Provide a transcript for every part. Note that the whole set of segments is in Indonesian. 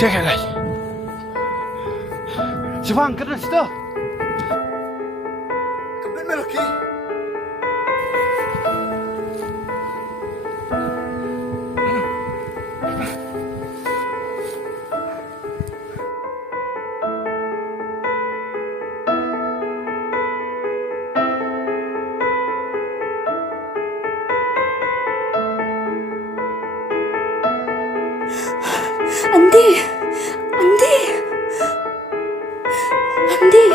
Czekaj. Siapa angkat dari situ? Kembali melaki. Andi, Andi, Andi.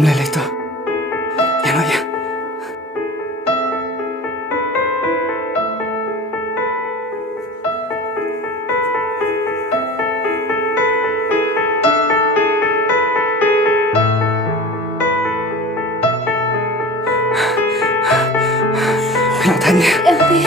Lele itu. Ya no ya. Kenatannya. Andi.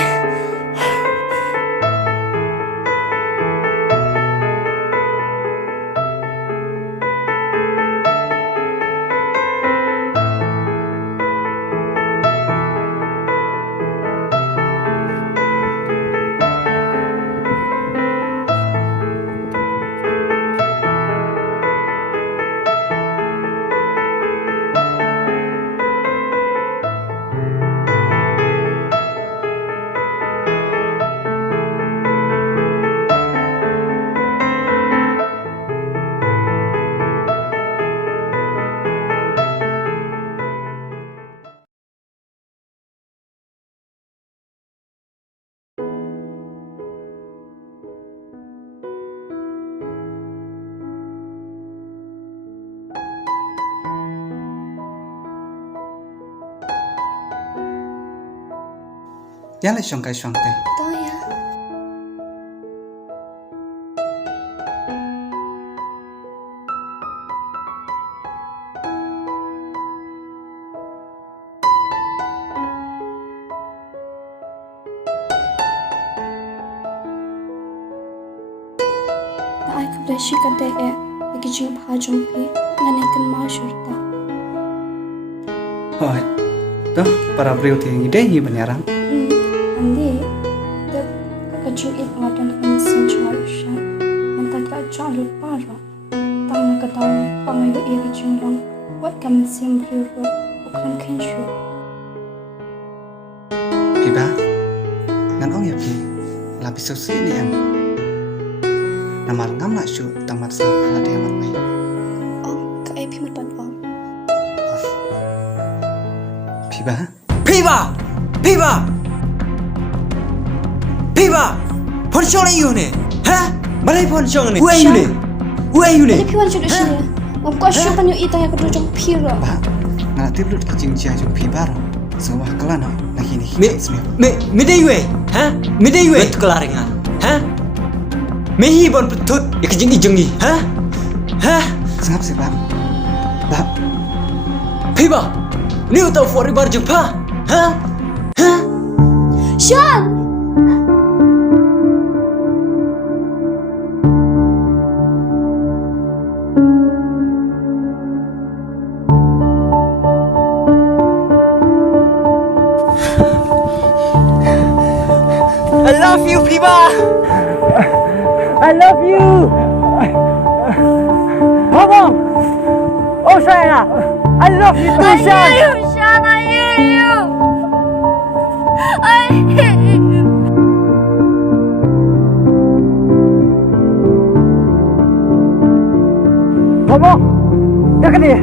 Yang le shongkai shongtai. Tahu ya. Tak ai kebersih kata bagi jumpa jumpi nganakan masyurta. Hoi. Tuh, para beliau tinggi deh ini beneran. Andi, tak kejut ngadan kan senjual shan, mentak tak jalur para. Tang nak tahu pangayu iri jumlang, buat kami simbol bukan kenshu. Piba, ngan ong ya pi, lapis sosi ini em. Namar ngam nak syu tamat salah ada yang mai. Oh, ke ai pimat ban om. Piba, Piba! Piba! Piba! Phone chong lại yêu nè. Hả? Balai phone chong nè. Where you nè? Where you nè? Ada piwan sudah sini. Ngomong syu kan yo ita yang kedua jong pira. ba, ngana tiblut kicing cia jung piba ro. Semua kelana nak ini. Me dai we. Hả? Me dai we. Bet kelaringan. Hả? Me hi bon putut ikjing ijengi. Hả? Hả? Sengap sih ba. Ba, Piba! Ni utau for ribar jumpa. Hả? Hả? Shan. I love you, Piba! I love you! Ngomong! Oh sayang, I love you too, Shan! Shan, I hear you. I hear you. Ngomong! Ya kan dia?